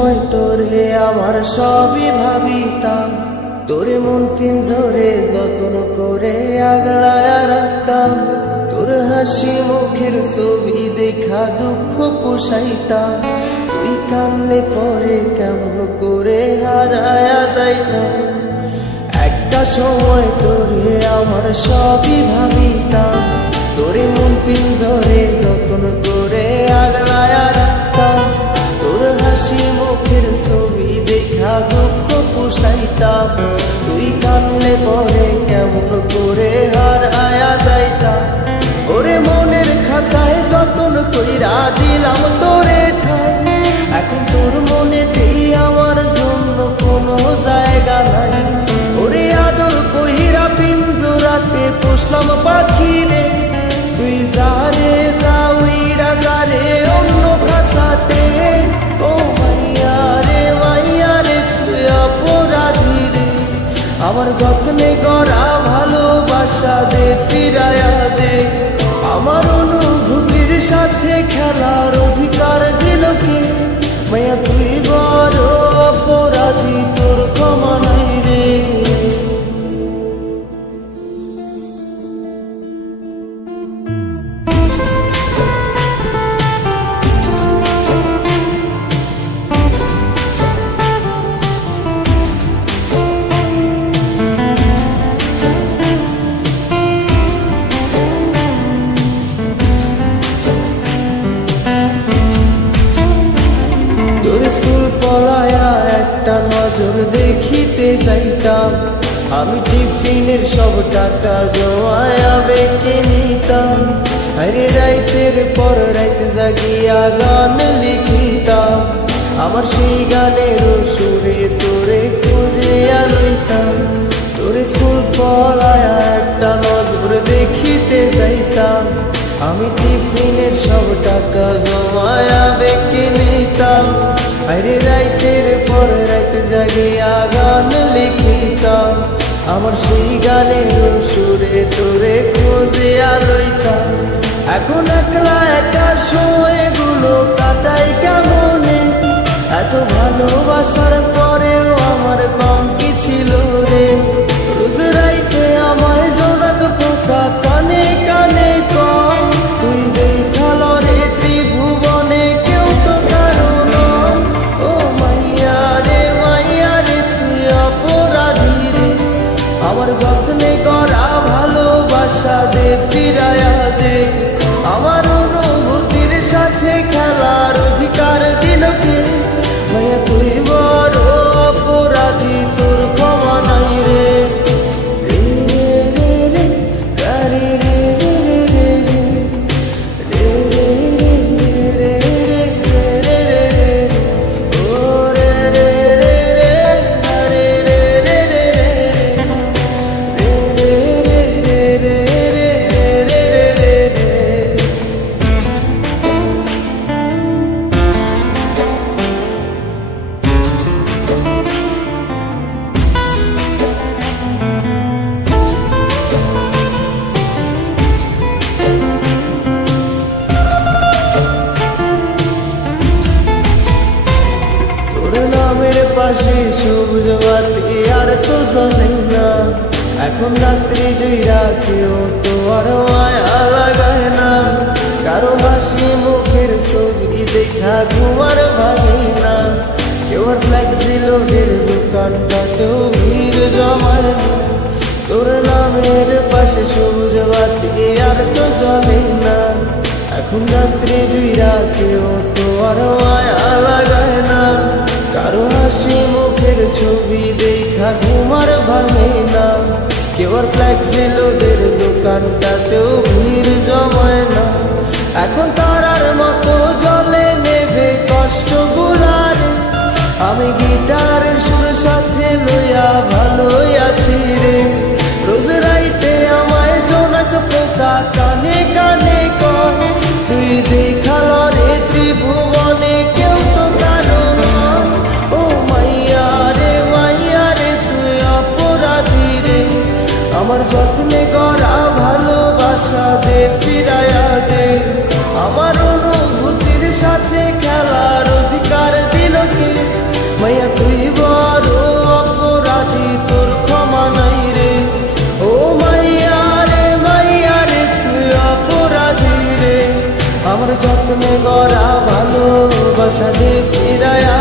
সময় তোরে আমার সবই ভাবিতাম, তোরে মন পিঞ্জরে যত্ন করে আগলায়া রাখতাম। তোর হাসি মুখের ছবি দেখা দুঃখ পোষাইতাম, তুই কানলে পরে কেমন করে হারায়া যাইতাম। একটা সময় তোরে আমার সবই ভাবিতাম, তোরে মন পিঞ্জরে যত্ন করে আগলায়া রাখতাম। তোর হাসি মুখের ছবি দেখা দুঃখ পোষাইতাম, তুই কানলে পরে কেমন করে হারায়া যাইতাম। ওরে মনের খাঁচায় যতন কইরা দিলাম তোরে ঠাই, এখন তোর মনেতেই আমার জন্য কোনো জায়গা নাই। ওরে আদর কইরা পিঞ্জরাতে পুষলাম পাখি রে, তুই যারে যাউইরা যারে অন্য খাঁচাতে। ও মাইয়া রে তুই অপরাধী রে, আমার যত্নে গড়া ভালোবাসা দে ফিরায়া দে। আমার অনুভূতির সাথে খেলার অধিকার দিল কে? মায়া তুই বড় অপরাধী, তোর ক্ষমা নাই রে। তোর স্কুল পলায়া একটা নজর দেখিতে যাইতাম, আমি টিফিনের সব টাকা জমায়া বেঁকে নিতাম। আরে রাইতের পর রাইতে জাগিয়া গান লিখিতাম, আমার সেই গানের সুরে তোরে খুঁজিয়া লইতাম। তোর স্কুল পলায়া একটা নজর দেখিতে যাইতাম, আমি টিফিনের সব টাকা জমায়া বেঁকে নিতাম। আরে রাইতের পর রাইতে জাগিয়া গান লিখিতাম, আমার সেই গানের সুরে তোরে খুঁজিয়া লইতাম। এখন একলা একা সময়গুলো কাটাই কেমনে, এত ভালোবাসার পরেও আমার কম কি ছিল রে। রোজ রাইতে আমায় জোনাক পোকা কানে কানে কম, তুই দেখাল রে ত্রিভুবনে কেউ তো কারণ। ও মাইয়া রে তুই অপরাধী রে, আমার যত্নে করা ভালোবাসা দে ফিরায়া দে। আমার অনুভূতির সাথে খেলার অধিকার দিল কে? মায়া তুই বড় অপরাধী, তোর ক্ষমা নাই রে। রে রে রে গারি রে রে রে রে রে রে রে রে রে রে ও রে রে রে রে গারি রে রে রে রে রে রে রে রে রে রে রে। তোর নামের পাশে সবুজ বাতি আর তো জ্বলে না, এখন রাত্রি জইরা কেউ তো আর মায়া লাগায় না। কারো হাসি মুখের ছবি দেখা ঘুমার ভাবে না, কেউ আর ফ্লেক্সি লোকের দোকানটাতেও ভিড় জমায় না। তোর নামের পাশে সবুজ বাতি আর তো জ্বলে না, এখন রাত্রি জুইরা কেউ তো আর মায়া লাগায় না। কারো হাসি মুখের ছবি দেখা ঘুমার ভাঙে না, কেউ আর ফ্লেক্সি লোকের দোকানটাতেও ভিড় জমায় না। এখন তারার মতো জলে নেবে কষ্টগুলার, আমি গিটারের সুর সাথে লইয়া ভালোই আছি রে। রোজ রাইতে আমায় জোনাক পোকা কানে কানে কয়, তুই দেখাল রে ত্রিভুবনে কেউ তো কারণ। ও মাইয়া রে তুই অপরাধী রে, আমার যত্নে গড়া ভালোবাসা দে ফিরায়া দে। আমার অনুভূতির সাথে খেলার অধিকার দিল কে? আমার যত্নে গড়া ভালোবাসা দিয়ে ফিরায়া